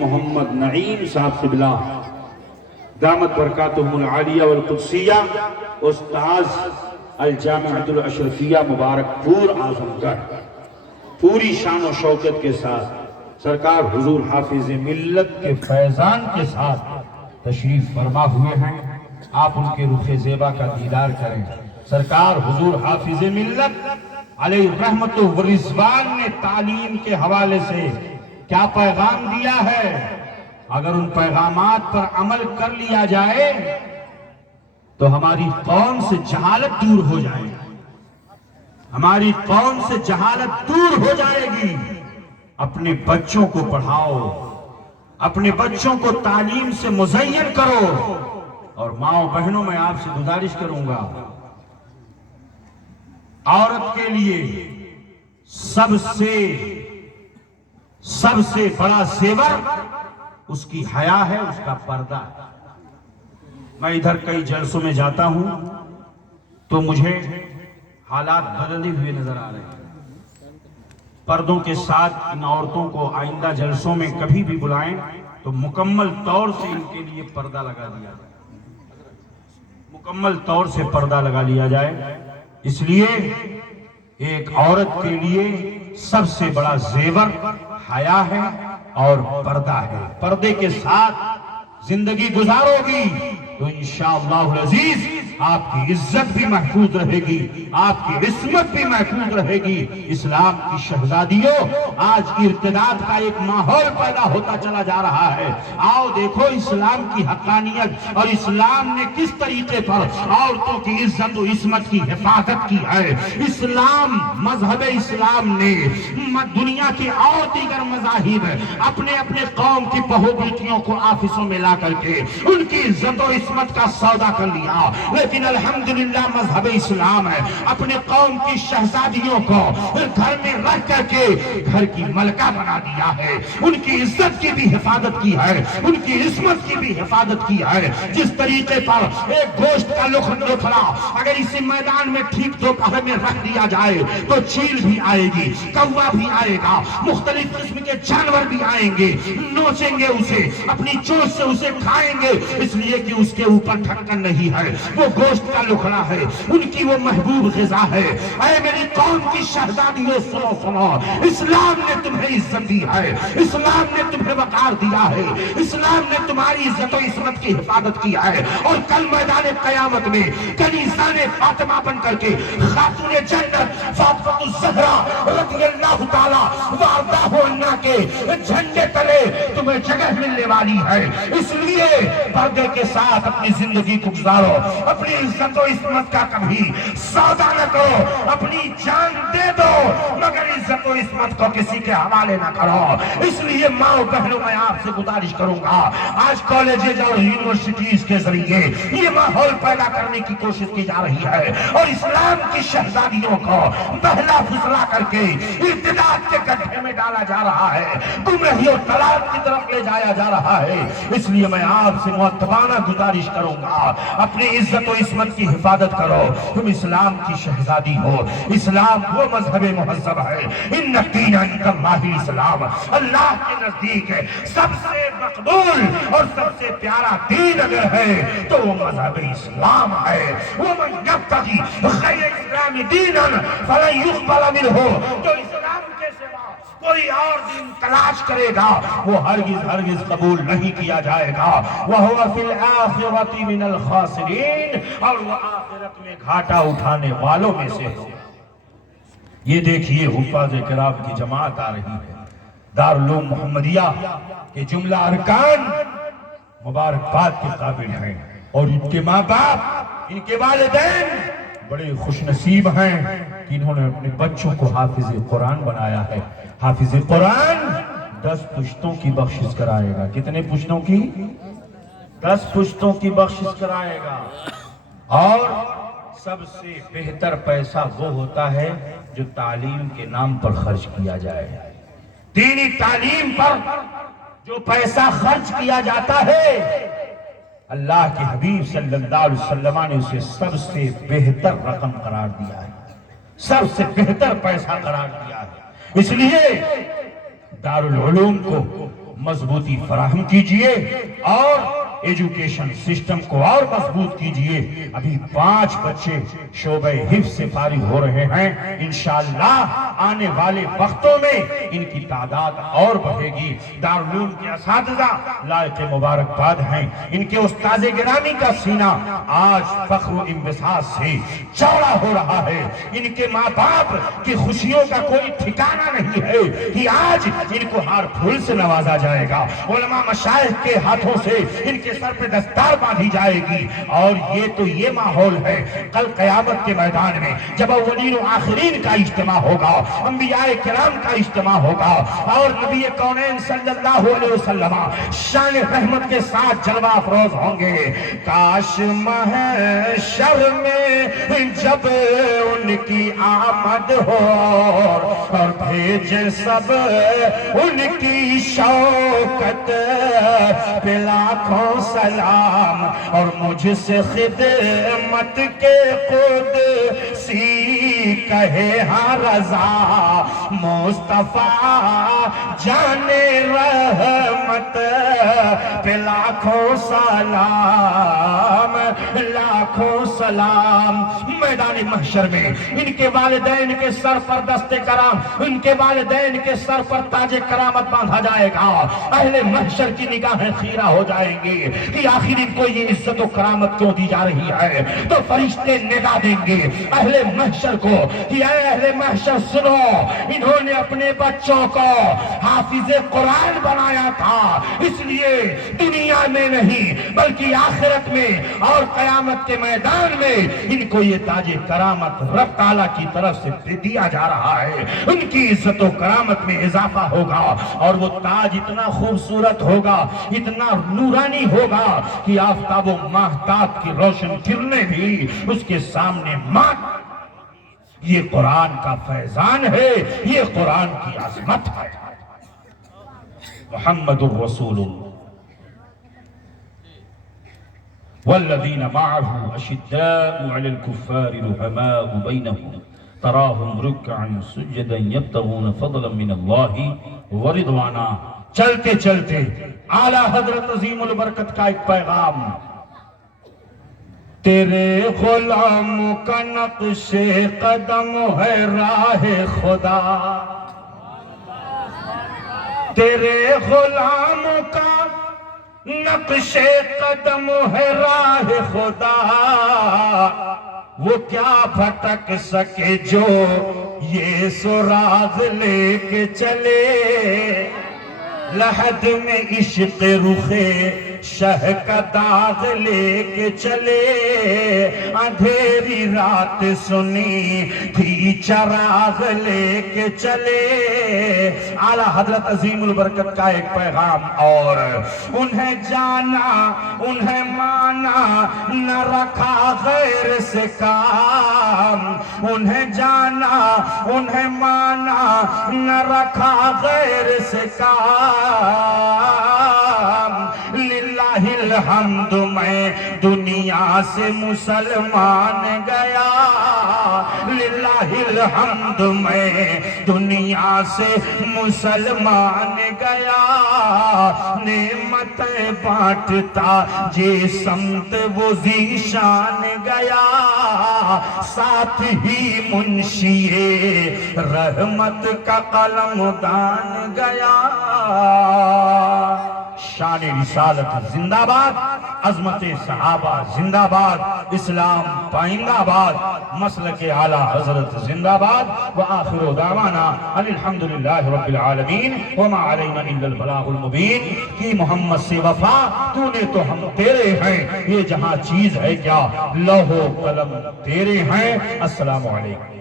محمد نعیم صاحب قبلہ دامت برکاتہم العالیہ والقدسیہ، استاذ الجامعۃ الاشرفیہ مبارک پور اعظم گڑھ، پوری شان و شوکت کے ساتھ سرکار حضور حافظ ملت کے فیضان کے ساتھ تشریف فرما ہوئے ہیں۔ آپ ان کے رخ زیبا کا دیدار کریں۔ سرکار حضور حافظ ملت علیہ رحمت و رضوان نے تعلیم کے حوالے سے کیا پیغام دیا ہے؟ اگر ان پیغامات پر عمل کر لیا جائے تو ہماری قوم سے جہالت دور ہو جائے گی، ہماری قوم سے جہالت دور ہو جائے گی۔ اپنے بچوں کو پڑھاؤ، اپنے بچوں کو تعلیم سے مزین کرو۔ اور ماؤں بہنوں میں آپ سے گزارش کروں گا، عورت کے لیے سب سے بڑا زیور اس کی حیا ہے، اس کا پردہ ہے۔ میں ادھر کئی جلسوں میں جاتا ہوں تو مجھے حالات بدلے ہوئے نظر آ رہے ہیں۔ پردوں کے ساتھ ان عورتوں کو آئندہ جلسوں میں کبھی بھی بلائیں تو مکمل طور سے ان کے لیے پردہ لگا دیا جائے، مکمل طور سے پردہ لگا لیا جائے۔ اس لیے ایک عورت کے لیے سب سے بڑا زیور حیا ہے اور پردہ ہے۔ پردے کے ساتھ زندگی گزارو گی تو انشاءاللہ العزیز آپ کی عزت بھی محفوظ رہے گی، آپ کی عصمت بھی محفوظ رہے گی۔ اسلام کی شہزادیوں، آج ارتداد کا ایک ماحول پیدا ہوتا چلا جا رہا ہے۔ آؤ دیکھو اسلام کی حقانیت اور اسلام نے کس طریقے پر عورتوں کی عزت و عصمت کی حفاظت کی ہے۔ اسلام، مذہب اسلام نے دنیا کے اور دیگر مذاہب اپنے اپنے قوم کی بہو بیٹیوں کو آفسوں میں لا کر کے ان کی عزت و عصمت کا سودا کر لیا، لیکن الحمدللہ مذہب اسلام ہے اپنے قوم کی شہزادیوں کو گھر میں رکھ کر کے گھر کی ملکہ بنا دیا ہے، ان کی عزت کی بھی حفاظت کی ہے، ان کی عصمت کی بھی حفاظت کی ہے۔ جس طریقے پر ایک گوشت کا لوتھڑا اگر اسی میدان میں ٹھیک دوپہر میں رکھ دیا جائے تو چیل بھی آئے گی، کوا بھی آئے گا، مختلف قسم کے جانور بھی آئیں گے، نوچیں گے اسے، اپنی چونچ سے اسے کھائیں گے، اس لیے کہ اس کے اوپر ڈھکن نہیں ہے، وہ گوشت کا لکڑا ہے، ان کی وہ محبوب غذا ہے۔ اے میری قوم کی شہزادیوں، سنو سنو، اسلام نے تمہیں عزت دی ہے، اسلام نے تمہیں وقار دیا ہے، اسلام نے تمہاری عزت و عصمت کی حفاظت کی ہے، اور کل میدان قیامت میں کنیزہ نے فاطمہ بن کر کے خاتون جنت فاطمہ الزہرا رضی اللہ تعالیٰ وارضاہ عنہا کے جھنڈے تلے تمہیں جگہ ملنے والی ہے۔ اس لیے پردے کے ساتھ اپنی زندگی کو گزارو، اپنی عزت و عصمت کا کبھی سودا نہ کرو، اپنی جان دے دو مگر عزت و عصمت کو کسی کے حوالے نہ کرو۔ اس لیے ماؤں بہنوں میں آپ سے گزارش کروں گا، آج کالجز اور یونیورسٹیز کے ذریعے یہ ماحول پیدا کرنے کی کوشش کی جا رہی ہے اور اسلام کی شہزادیوں کو بہلا پھسلا کر کے ارتداد کے گڈھے میں ڈالا جا رہا ہے، گمراہی اور ضلال کی طرف لے جایا جا رہا ہے۔ اس لیے میں آپ سے مؤدبانہ گزارش کروں گا، اپنی عزت و عصمت کی حفاظت کرو۔ تم اسلام کی شہزادی ہو، اسلام وہ مذہب مہذب ہے، ان الدین عند اللہ الاسلام، اللہ کے نزدیک ہے سب سے مقبول اور سب سے پیارا دین اگر ہے تو وہ مذہب اسلام ہے۔ وَمَنْ يَبْتَغِي غَيْرَ الْإِسْلَامِ دِينًا فَلَنْ يُقْبَلَ مِنْهُ، جو اسلام کے سوا کوئی اور دین تلاش کرے گا وہ ہرگز قبول نہیں کیا جائے گا۔ وَهُوَ فِي الْآخِرَةِ مِنَ الْخَاسِرِينَ، اور وہ آخرت میں گھاٹا اٹھانے والوں میں سے ہو۔ یہ دیکھیے حفاظ کرام کی جماعت آ رہی ہے، دارالعلوم محمدیہ کے جملہ ارکان مبارکباد کے قابل ہیں، اور ان کے ماں باپ، ان کے والدین بڑے خوش نصیب ہیں کہ انہوں نے اپنے بچوں کو حافظ قرآن بنایا ہے۔ حافظ قرآن 10 پشتوں کی بخشش کرائے گا۔ کتنے پشتوں کی؟ 10 پشتوں کی بخشش کرائے گا۔ اور سب سے بہتر پیسہ وہ ہوتا ہے جو تعلیم کے نام پر خرچ کیا جائے۔ دینی تعلیم پر جو پیسہ خرچ کیا جاتا ہے، اللہ کے حبیب صلی اللہ علیہ وسلم نے اسے سب سے بہتر رقم قرار دیا ہے، سب سے بہتر پیسہ قرار دیا ہے۔ اس لیے دارالعلوم کو مضبوطی فراہم کیجئے اور ایجوکیشن سسٹم کو اور مضبوط کیجئے۔ ابھی 5 بچے شعبہ حفظ سے فارغ ہو رہے ہیں، انشاءاللہ آنے والے وقتوں میں ان کی تعداد اور بڑھے گی۔ دارالعلوم کے اساتذہ لائق مبارکباد ہیں، ان کے استاذ گرامی کا سینہ آج فخر و انبساط سے چوڑا ہو رہا ہے۔ ان کے ماں باپ کی خوشیوں کا کوئی ٹھکانہ نہیں ہے کہ آج ان کو ہار پھول سے نوازا جائے گا، علماء مشائخ کے ہاتھوں سے ان کے سر پہ دستار باندھی جائے گی۔ اور یہ تو یہ ماحول ہے، کل قیامت کے میدان میں جب اولین و آخرین کا اجتماع ہوگا، انبیاء کرام کا اجتماع ہوگا اور نبی کونین صلی اللہ علیہ وسلم شان رحمت کے ساتھ جلوہ افروز ہوں گے۔ کاش محشر میں جب ان کی آمد ہو اور بھیجے سب ان کی شوکت پہ لاکھوں سلام، اور مجھ سے خدمت کے قدسی کہے ہاں رضا، مصطفیٰ جانے رحمت پہ لاکھوں سلام، لاکھوں سلام۔ میدان محشر میں ان کے والدین کے سر پر دست کرام، ان کے والدین کے سر پر تاج کرامت باندھا جائے گا۔ اہل محشر کی نگاہیں خیرہ ہو جائیں گی کہ آخر ان کو یہ عزت و کرامت کیوں دی جا رہی ہے، تو فرشتے نگاہ دیں گے اہل محشر کو کہ اے اہل محشر سنو، انہوں نے اپنے بچوں کو حافظ قرآن بنایا تھا، اس لیے دنیا میں نہیں بلکہ آخرت میں اور قیامت کے میدان میں ان کو یہ تاج کرامت رب تعالیٰ کی طرف سے دیا جا رہا ہے۔ ان کی عزت و کرامت میں اضافہ ہوگا اور وہ تاج اتنا خوبصورت ہوگا، اتنا نورانی ہوگا کہ آفتاب و ماہتاب کی روشن کرنے بھی اس کے سامنے مات۔ یہ قرآن کا فیضان ہے، یہ قرآن کی عظمت ہے۔ محمد الرسول والذین معه اشداء علی الکفار رحماء بینہم تراہم رکعا سجدا یبتغون فضلا من اللہ ورضوانا۔ چلتے چلتے اعلیٰ حضرت عظیم البرکت کا ایک پیغام، تیرے غلام کا نقش قدم ہے راہ خدا، تیرے غلام کا نقش قدم ہے راہ خدا، وہ کیا بھٹک سکے جو یہ سراغ لے کے چلے، لحد میں عشق رخے شہ کا داغ لے کے چلے، اندھیری رات سنی تھی چراغ لے کے چلے۔ اعلیٰ حضرت عظیم البرکت کا ایک پیغام، اور انہیں جانا انہیں مانا نہ رکھا غیر سے کام، انہیں جانا انہیں مانا نہ رکھا غیر سے کام۔ للہ الحمد میں دنیا سے مسلمان گیا، للہ الحمد میں دنیا سے مسلمان گیا، نعمتیں بانٹتا جے سمت وہ ذیشان گیا، ساتھ ہی منشی رحمت کا قلم دان گیا۔ شان رسالت زندہ باد، عظمت صحابہ زندہ باد، اسلام پائندہ باد، مسلک اعلیٰ حضرت زندہ باد۔ وآخر دعوانا ان الحمدللہ رب العالمین وما علینا الا البلاغ المبین۔ کی محمد سے وفا، تو نے تو ہم تیرے ہیں، یہ جہاں چیز ہے کیا، لوح و قلم تیرے ہیں۔ السلام علیکم۔